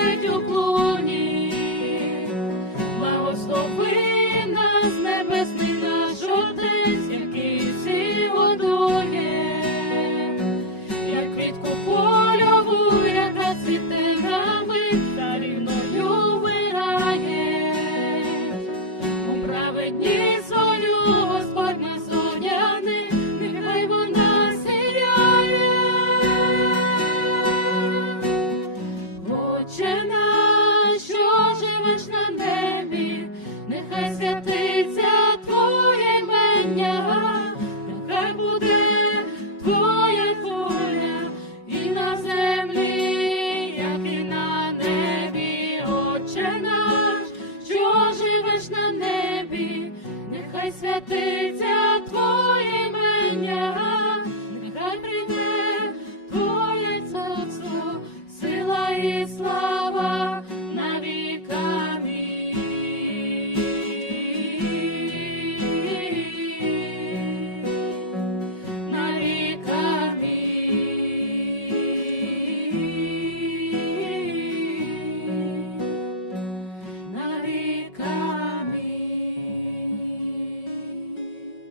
heart to pour. святиться Твоє.